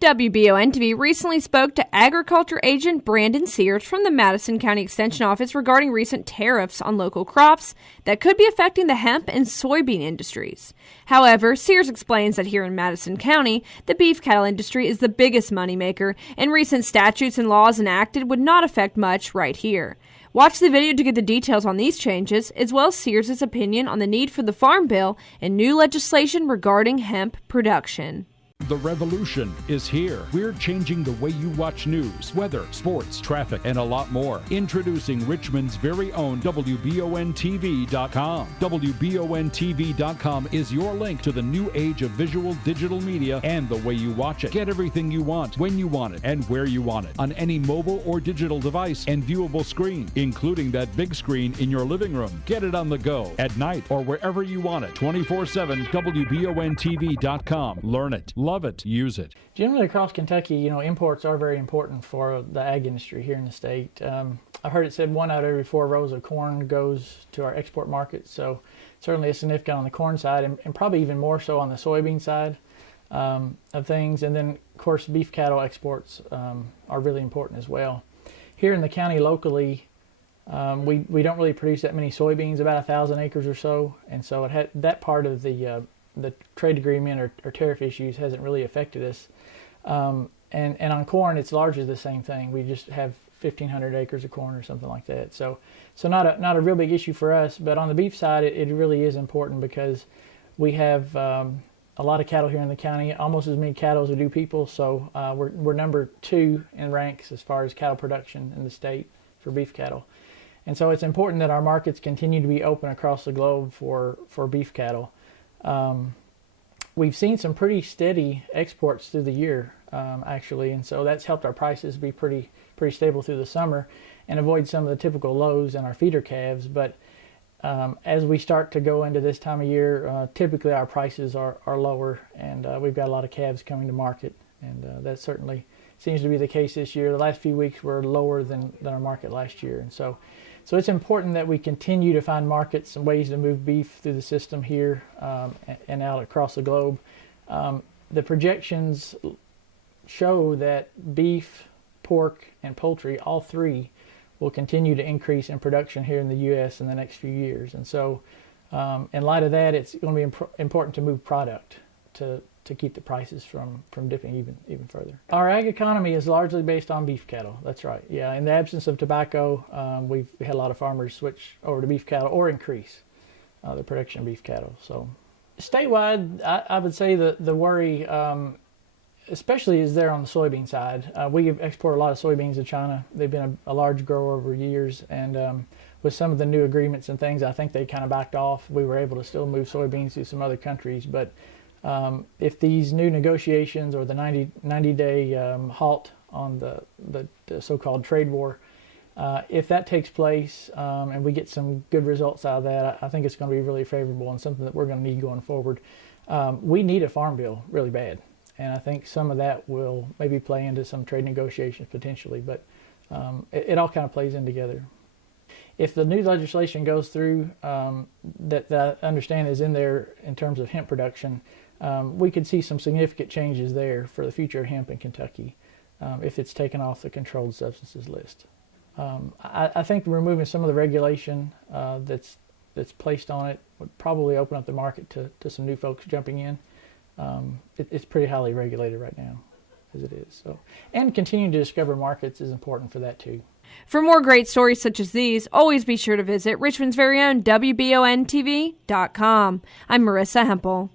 WBON-TV recently spoke to Agriculture Agent Brandon Sears from the Madison County Extension Office regarding recent tariffs on local crops that could be affecting the hemp and soybean industries. However, Sears explains that here in Madison County, the beef cattle industry is the biggest moneymaker, and recent statutes and laws enacted would not affect much right here. Watch the video to get the details on these changes, as well as Sears' opinion on the need for the Farm Bill and new legislation regarding hemp production. The revolution is here. We're changing the way you watch news, weather, sports, traffic, and a lot more. Introducing Richmond's very own WBONTV.com. WBONTV.com is your link to the new age of visual digital media and the way you watch it. Get everything you want, when you want it, and where you want it, on any mobile or digital device and viewable screen, including that big screen in your living room. Get it on the go, at night, or wherever you want it. 24/7, WBONTV.com. Learn it. Love it. Use it. Generally across Kentucky, imports are very important for the ag industry here in the state. I've heard it said 1 out of every 4 rows of corn goes to our export market, so certainly it's significant on the corn side and probably even more so on the soybean side of things. And then, of course, beef cattle exports are really important as well. Here in the county locally, we don't really produce that many soybeans, about 1,000 acres or so, and so it had that part of the trade agreement or tariff issues hasn't really affected us. And on corn, it's largely the same thing. We just have 1,500 acres of corn or something like that. So not a real big issue for us. But on the beef side, it really is important because we have a lot of cattle here in the county, almost as many cattle as we do people. So we're number 2 in ranks as far as cattle production in the state for beef cattle. And so it's important that our markets continue to be open across the globe for beef cattle. We've seen some pretty steady exports through the year, actually, and so that's helped our prices be pretty stable through the summer and avoid some of the typical lows in our feeder calves. But as we start to go into this time of year, typically our prices are lower, and we've got a lot of calves coming to market, and that certainly seems to be the case this year. The last few weeks were lower than our market last year, and so it's important that we continue to find markets and ways to move beef through the system here and out across the globe. The projections show that beef, pork, and poultry, all 3, will continue to increase in production here in the U.S. in the next few years. And so in light of that, it's going to be important to move product to keep the prices from dipping even further. Our ag economy is largely based on beef cattle. That's right. Yeah, in the absence of tobacco, we had a lot of farmers switch over to beef cattle or increase the production of beef cattle. So statewide, I would say the worry, especially is there on the soybean side. We export a lot of soybeans to China. They've been a large grower over years, and with some of the new agreements and things, I think they kind of backed off. We were able to still move soybeans to some other countries, but if these new negotiations or the 90-day halt on the so-called trade war, if that takes place and we get some good results out of that, I think it's going to be really favorable and something that we're going to need going forward. We need a farm bill really bad, and I think some of that will maybe play into some trade negotiations potentially, but it all kind of plays in together. If the new legislation goes through that I understand is in there in terms of hemp production, we could see some significant changes there for the future of hemp in Kentucky if it's taken off the controlled substances list. I think removing some of the regulation that's placed on it would probably open up the market to some new folks jumping in. It's pretty highly regulated right now, as it is. So, and continuing to discover markets is important for that too. For more great stories such as these, always be sure to visit Richmond's very own WBONTV.com. I'm Marissa Hempel.